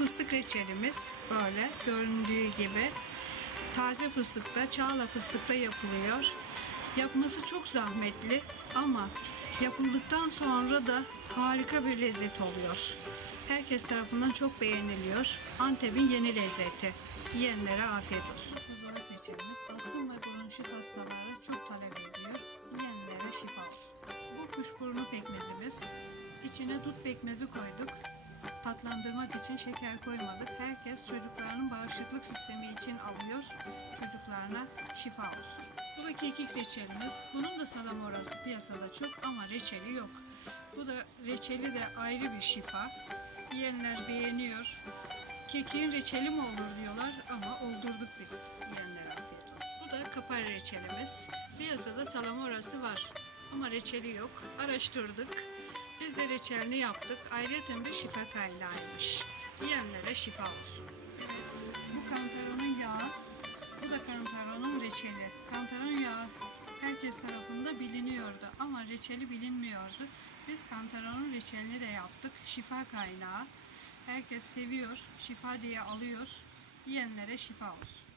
fıstık reçelimiz böyle göründüğü gibi. Taze fıstıkta, çağla fıstıkta yapılıyor. Yapması çok zahmetli ama yapıldıktan sonra da harika bir lezzet oluyor. Herkes tarafından çok beğeniliyor. Antep'in yeni lezzeti. Yiyenlere afiyet olsun. Kozalak reçelimiz astım ve bronşit hastalara çok talep ediyor. Yiyenlere şifa olsun. Bu kuşburnu pekmezimiz. İçine dut pekmezi koyduk. Tatlandırmak için şeker koymadık. Herkes çocuklarının bağışıklık sistemi için alıyor. Çocuklarına şifa olsun. Bu da kekik reçelimiz. Bunun da salamorası piyasada çok ama reçeli yok. Bu da reçeli de ayrı bir şifa. Yiyenler beğeniyor. Kekiğin reçeli mi olur diyorlar ama oldurduk biz. Yiyenlere afiyet olsun. Bu da kapar reçelimiz. Piyasada salamorası var ama reçeli yok. Araştırdık. De reçelini yaptık. Ayrıca bir şifa kaynağıymış. Yiyenlere şifa olsun. Bu kantaronun yağı. Bu da kantaronun reçeli. Kantaron yağı herkes tarafında biliniyordu ama reçeli bilinmiyordu. Biz kantaronun reçelini de yaptık. Şifa kaynağı. Herkes seviyor. Şifa diye alıyor. Yiyenlere şifa olsun.